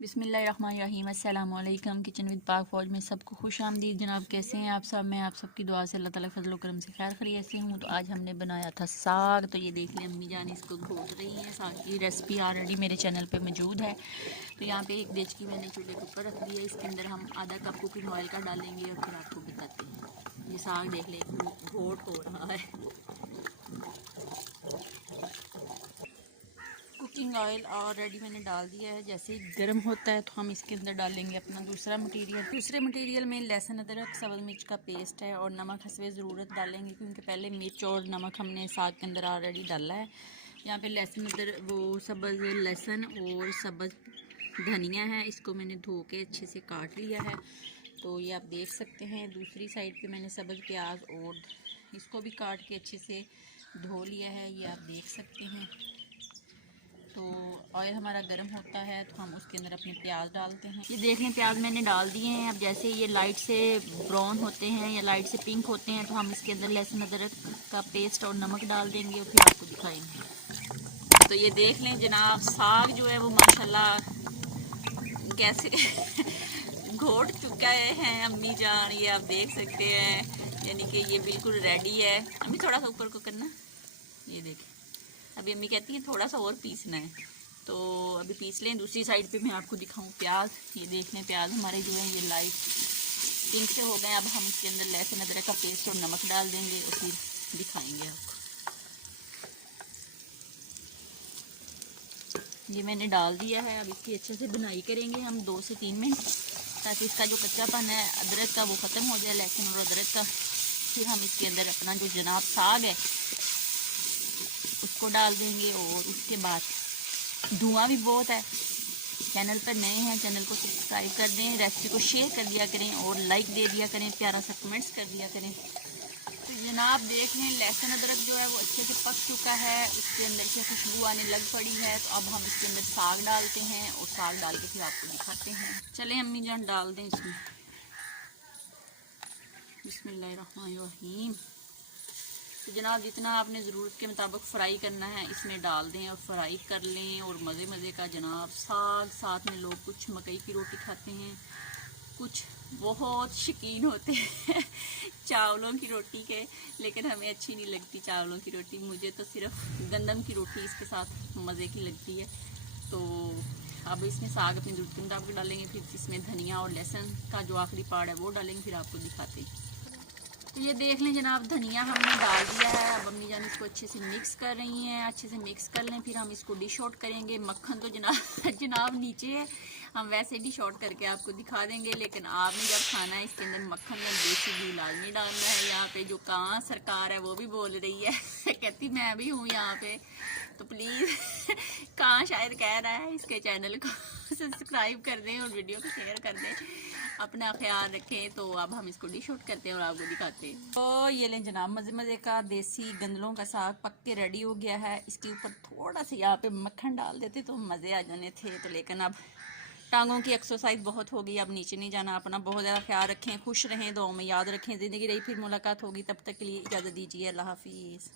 बिस्मिल्लाहिर्रहमानिर्रहीम। अस्सलाम वालेकुम। किचन विद पाक फौज में सबको खुश आमदीद। जनाब कैसे हैं आप सब? मैं आप सबकी दुआ से अल्लाह ताला फजल करम से खैर खैरियत से हूँ। तो आज हमने बनाया था साग। तो ये देख लें अम्मी जान इसको घोट रही हैं। साग की रेसिपी ऑलरेडी मेरे चैनल पे मौजूद है। तो यहाँ पे एक डेचकी मैंने चूल्हे के ऊपर रख दिया है। इसके अंदर हम आधा कप कुकिंग ऑयल का डालेंगे और फिर आपको बताते हैं। ये साग देख लें घोट हो रहा है। कुकिंग ऑयल ऑलरेडी मैंने डाल दिया है। जैसे ही गर्म होता है तो हम इसके अंदर डालेंगे अपना दूसरा मटेरियल। दूसरे मटेरियल में लहसुन अदरक सब्ज़ मिर्च का पेस्ट है और नमक हस्बे ज़रूरत डालेंगे, क्योंकि पहले मिर्च और नमक हमने साग के अंदर ऑलरेडी डाला है। यहाँ पे लहसुन अदरक वो सब्ज़ लहसुन और सब्ज़ धनिया है, इसको मैंने धो के अच्छे से काट लिया है। तो ये आप देख सकते हैं। दूसरी साइड पे मैंने सब्ज़ प्याज और इसको भी काट के अच्छे से धो लिया है, ये आप देख सकते हैं। तो ऑयल हमारा गर्म होता है तो हम उसके अंदर अपने प्याज डालते हैं। ये देख लें प्याज मैंने डाल दिए हैं। अब जैसे ये लाइट से ब्राउन होते हैं या लाइट से पिंक होते हैं तो हम इसके अंदर लहसुन अदरक का पेस्ट और नमक डाल देंगे और फिर आपको दिखाएंगे। तो ये देख लें जनाब, साग जो है वो माशाल्लाह कैसे घोट चुका है अम्मी जान, ये आप देख सकते हैं। यानी कि ये बिल्कुल रेडी है। अम्मी थोड़ा सा ऊपर को करना, ये देखें। अभी अम्मी कहती हैं थोड़ा सा और पीसना है, तो अभी पीस लें। दूसरी साइड पे मैं आपको दिखाऊं प्याज। ये देख लें प्याज हमारे जो है ये लाइट पिंक से हो गए। अब हम इसके अंदर लहसुन अदरक का पेस्ट और नमक डाल देंगे और फिर दिखाएंगे आपको। ये मैंने डाल दिया है। अब इसकी अच्छे से बुनाई करेंगे हम 2 से 3 मिनट, ताकि इसका जो कच्चापन है अदरक का वो ख़त्म हो जाए, लहसुन और अदरक का। फिर हम इसके अंदर अपना जो जनाब साग है उसको डाल देंगे। और उसके बाद धुआं भी बहुत है। चैनल पर नए हैं, चैनल को सब्सक्राइब कर दें, रेसिपी को शेयर कर दिया करें और लाइक दे दिया करें, प्यारा सा कमेंट्स कर दिया करें। तो जनाब देख लें लहसुन अदरक जो है वो अच्छे से पक चुका है, उसके अंदर से खुशबू आने लग पड़ी है। तो अब हम इसके अंदर साग डालते हैं और साग डाल के फिर आपको दिखाते हैं। चलें अम्मी जान डाल दें इसमें। बिस्मिल्लाहिर्रहमानिर्रहीम। तो जनाब जितना आपने ज़रूरत के मुताबिक फ्राई करना है इसमें डाल दें और फ्राई कर लें। और मज़े मज़े का जनाब साग, साथ में लोग कुछ मकई की रोटी खाते हैं, कुछ बहुत शौकीन होते हैं चावलों की रोटी के, लेकिन हमें अच्छी नहीं लगती चावलों की रोटी। मुझे तो सिर्फ गंदम की रोटी इसके साथ मज़े की लगती है। तो अब इसमें साग अपनी ज़रूरत के मुताबिक डालेंगे, फिर इसमें धनिया और लहसुन का जो आखिरी पार्ट है वो डालेंगे, फिर आपको दिखाते हैं। तो ये देख लें जनाब धनिया हमने डाल दिया है। अब अम्मी जान इसको अच्छे से मिक्स कर रही हैं। अच्छे से मिक्स कर लें, फिर हम इसको डिश आउट करेंगे। मक्खन तो जनाब नीचे है, हम वैसे डिश आउट करके आपको दिखा देंगे, लेकिन आपने जब खाना है इसके अंदर मक्खन या देसी घी लाजमी डालना है। यहाँ पे जो कहाँ सरकार है वो भी बोल रही है कहती मैं भी हूँ यहाँ पे, तो प्लीज़ कहाँ शायद कह रहा है इसके चैनल को सब्सक्राइब कर दें और वीडियो को शेयर कर दें, अपना ख्याल रखें। तो अब हम इसको डिश आउट करते हैं और आपको दिखाते हैं। तो ये लें जनाब मज़े मज़े का देसी गंदलों का साग पक के रेडी हो गया है। इसके ऊपर थोड़ा सा यहाँ पे मक्खन डाल देते तो मज़े आ जाने थे, तो लेकिन अब टांगों की एक्सरसाइज बहुत हो गई, अब नीचे नहीं जाना। अपना बहुत ज़्यादा ख्याल रखें, खुश रहें, दुआओं में याद रखें। ज़िंदगी रही फिर मुलाकात होगी, तब तक के लिए इजाज़त दीजिए। अल्लाह हाफिज़।